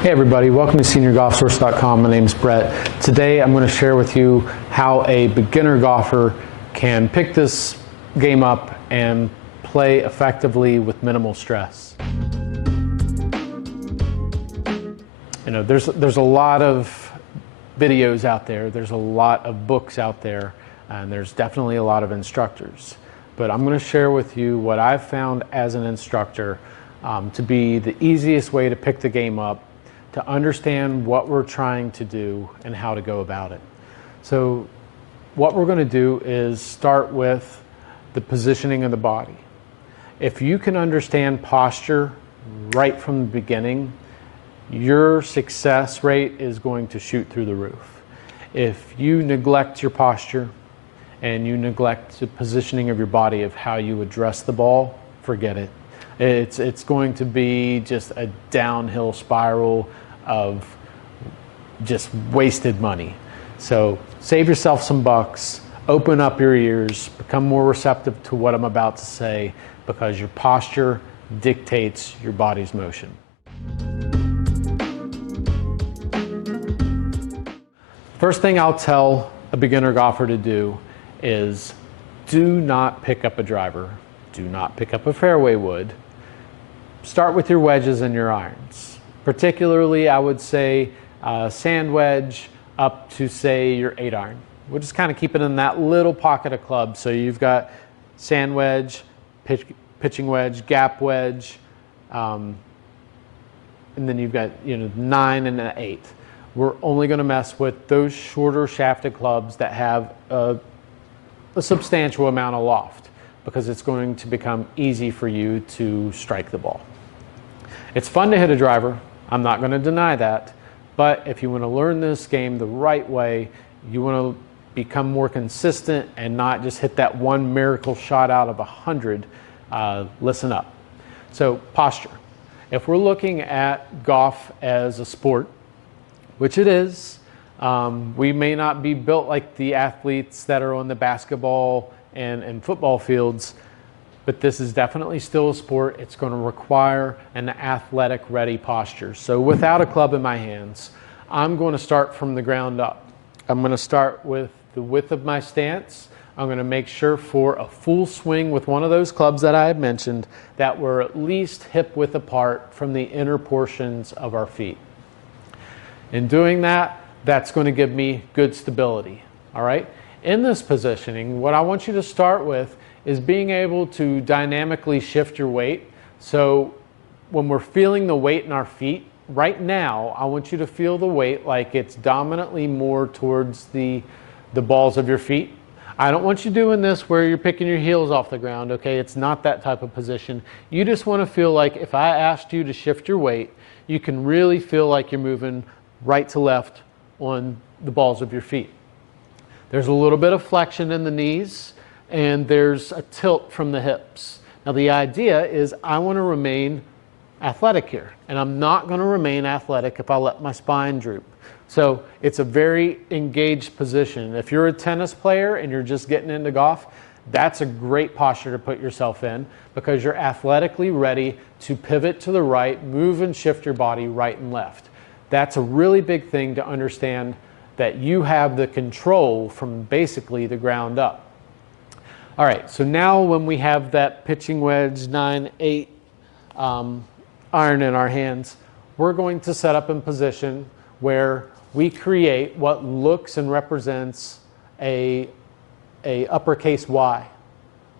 Hey everybody, welcome to seniorgolfsource.com. My name is Brett. Today I'm going to share with you how a beginner golfer can pick this game up and play effectively with minimal stress. You know, there's a lot of videos out there, there's a lot of books out there, and there's definitely a lot of instructors. But I'm going to share with you what I've found as an instructor to be the easiest way to pick the game up, to understand what we're trying to do and how to go about it. So what we're going to do is start with the positioning of the body. If you can understand posture right from the beginning, your success rate is going to shoot through the roof. If you neglect your posture and you neglect the positioning of your body of how you address the ball, forget it. It's going to be just a downhill spiral of just wasted money. So save yourself some bucks, open up your ears, become more receptive to what I'm about to say, because your posture dictates your body's motion. First thing I'll tell a beginner golfer to do is do not pick up a driver, do not pick up a fairway wood. Start with your wedges and your irons. Particularly, I would say sand wedge up to, say, your 8-iron. We'll just kind of keep it in that little pocket of clubs. So you've got sand wedge, pitching wedge, gap wedge, and then you've got 9 and an 8. We're only going to mess with those shorter shafted clubs that have a substantial amount of loft, because it's going to become easy for you to strike the ball. It's fun to hit a driver, I'm not going to deny that, but if you want to learn this game the right way, you want to become more consistent and not just hit that one miracle shot out of 100, listen up. So posture. If we're looking at golf as a sport, which it is, we may not be built like the athletes that are on the basketball and football fields, but this is definitely still a sport. It's going to require an athletic ready posture. So without a club in my hands, I'm going to start from the ground up. I'm going to start with the width of my stance. I'm going to make sure for a full swing with one of those clubs that I had mentioned that we're at least hip width apart from the inner portions of our feet. In doing that, that's going to give me good stability. All right? In this positioning, what I want you to start with is being able to dynamically shift your weight. So when we're feeling the weight in our feet, right now, I want you to feel the weight like it's dominantly more towards the balls of your feet. I don't want you doing this where you're picking your heels off the ground, okay? It's not that type of position. You just want to feel like if I asked you to shift your weight, you can really feel like you're moving right to left on the balls of your feet. There's a little bit of flexion in the knees, and there's a tilt from the hips. Now the idea is I want to remain athletic here, and I'm not going to remain athletic if I let my spine droop. So it's a very engaged position. If you're a tennis player and you're just getting into golf, that's a great posture to put yourself in, because you're athletically ready to pivot to the right, move and shift your body right and left. That's a really big thing to understand, that you have the control from basically the ground up. All right, so now when we have that pitching wedge 9-8 iron in our hands, we're going to set up in position where we create what looks and represents a uppercase Y.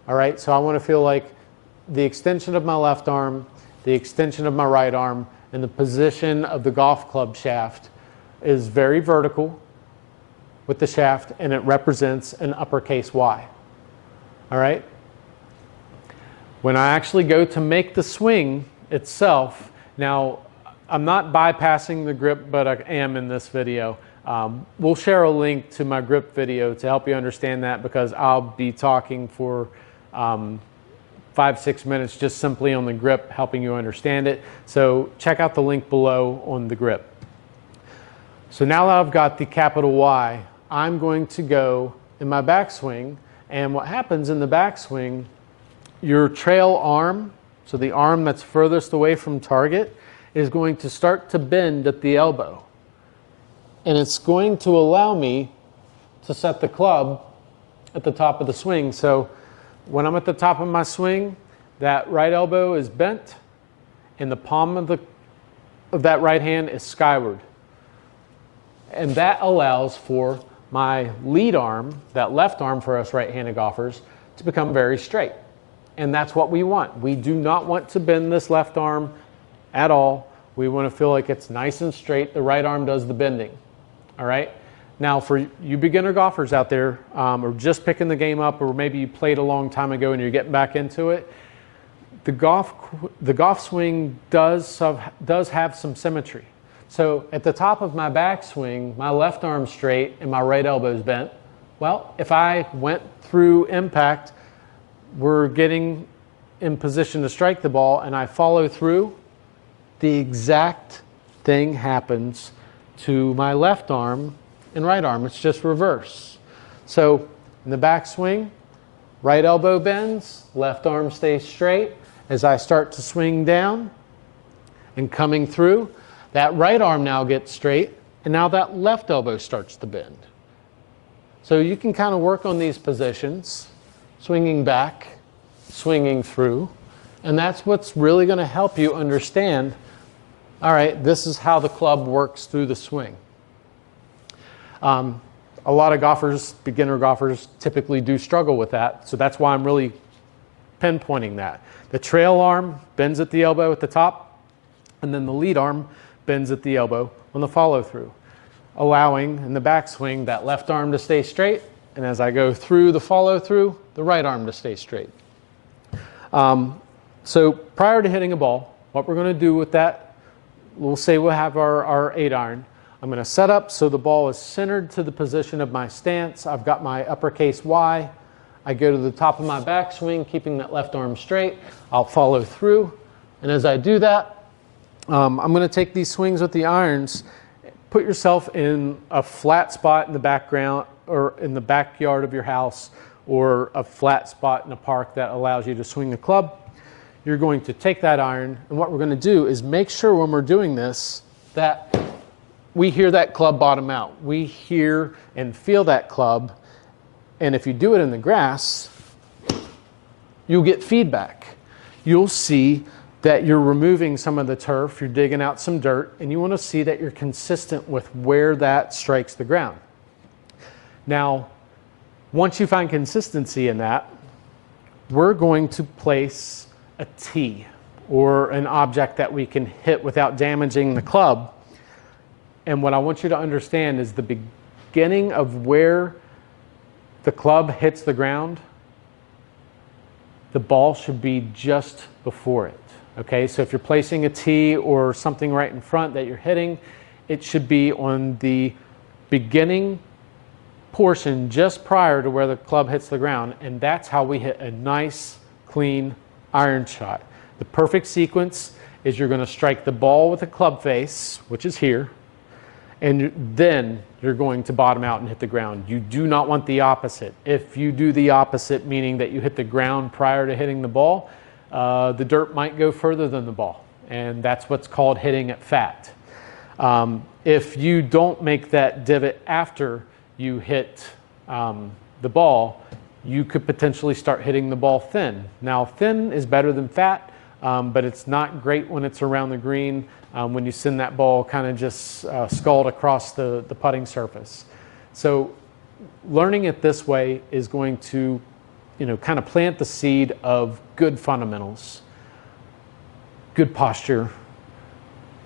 All right, so I want to feel like the extension of my left arm, the extension of my right arm, and the position of the golf club shaft is very vertical with the shaft, and it represents an uppercase Y. All right? When I actually go to make the swing itself, now I'm not bypassing the grip, but I am in this video. We'll share a link to my grip video to help you understand that, because I'll be talking for 5-6 minutes just simply on the grip, helping you understand it. So check out the link below on the grip. So now that I've got the capital Y, I'm going to go in my backswing. And what happens in the backswing, your trail arm, so the arm that's furthest away from target, is going to start to bend at the elbow. And it's going to allow me to set the club at the top of the swing. So when I'm at the top of my swing, that right elbow is bent and the palm of that right hand is skyward. And that allows for my lead arm, that left arm for us right-handed golfers, to become very straight. And that's what we want. We do not want to bend this left arm at all. We want to feel like it's nice and straight. The right arm does the bending. All right? Now, for you beginner golfers out there, or just picking the game up, or maybe you played a long time ago and you're getting back into it, the golf swing does have some symmetry. So at the top of my backswing, my left arm's straight and my right elbow's bent. Well, if I went through impact, we're getting in position to strike the ball, and I follow through, the exact thing happens to my left arm and right arm. It's just reverse. So in the backswing, right elbow bends, left arm stays straight. As I start to swing down and coming through, that right arm now gets straight, and now that left elbow starts to bend. So you can kind of work on these positions, swinging back, swinging through, and that's what's really going to help you understand, all right, this is how the club works through the swing. A lot of golfers, beginner golfers, typically do struggle with that, so that's why I'm really pinpointing that. The trail arm bends at the elbow at the top, and then the lead arm bends at the elbow on the follow-through, allowing in the backswing that left arm to stay straight, and as I go through the follow-through, the right arm to stay straight. So prior to hitting a ball, what we're going to do with that, we'll say we'll have our 8-iron. I'm going to set up so the ball is centered to the position of my stance. I've got my uppercase Y. I go to the top of my backswing, keeping that left arm straight. I'll follow through, and as I do that, I'm going to take these swings with the irons. Put yourself in a flat spot in the background or in the backyard of your house, or a flat spot in a park that allows you to swing the club. You're going to take that iron, and what we're going to do is make sure when we're doing this that we hear that club bottom out. We hear and feel that club, and if you do it in the grass, you'll get feedback. You'll see that you're removing some of the turf, you're digging out some dirt, and you want to see that you're consistent with where that strikes the ground. Now, once you find consistency in that, we're going to place a tee or an object that we can hit without damaging the club. And what I want you to understand is the beginning of where the club hits the ground, the ball should be just before it. Okay, so if you're placing a tee or something right in front that you're hitting, it should be on the beginning portion just prior to where the club hits the ground, and that's how we hit a nice, clean iron shot. The perfect sequence is you're going to strike the ball with the club face, which is here, and then you're going to bottom out and hit the ground. You do not want the opposite. If you do the opposite, meaning that you hit the ground prior to hitting the ball, the dirt might go further than the ball, and that's what's called hitting it fat. If you don't make that divot after you hit the ball, you could potentially start hitting the ball thin. Now, thin is better than fat, but it's not great when it's around the green, when you send that ball kind of just sculled across the putting surface. So learning it this way is going to, kind of plant the seed of good fundamentals, good posture.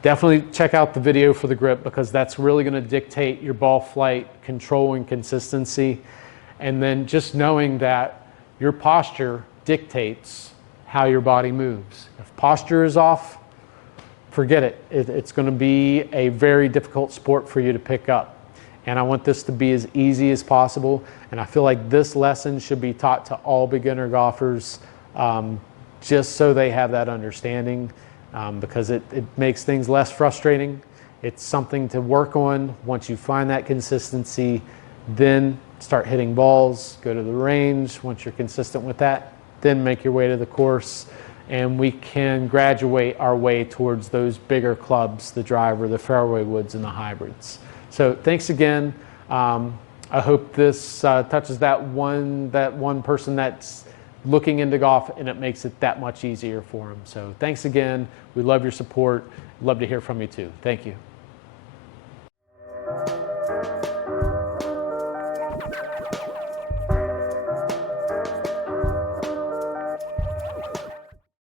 Definitely check out the video for the grip, because that's really going to dictate your ball flight, control, and consistency. And then just knowing that your posture dictates how your body moves. If posture is off, forget it. It's going to be a very difficult sport for you to pick up. And I want this to be as easy as possible. And I feel like this lesson should be taught to all beginner golfers, just so they have that understanding, because it makes things less frustrating. It's something to work on. Once you find that consistency, then start hitting balls, go to the range. Once you're consistent with that, then make your way to the course and we can graduate our way towards those bigger clubs, the driver, the fairway woods, and the hybrids. So thanks again. I hope this touches that one person that's looking into golf, and it makes it that much easier for them. So thanks again. We love your support. Love to hear from you too. Thank you.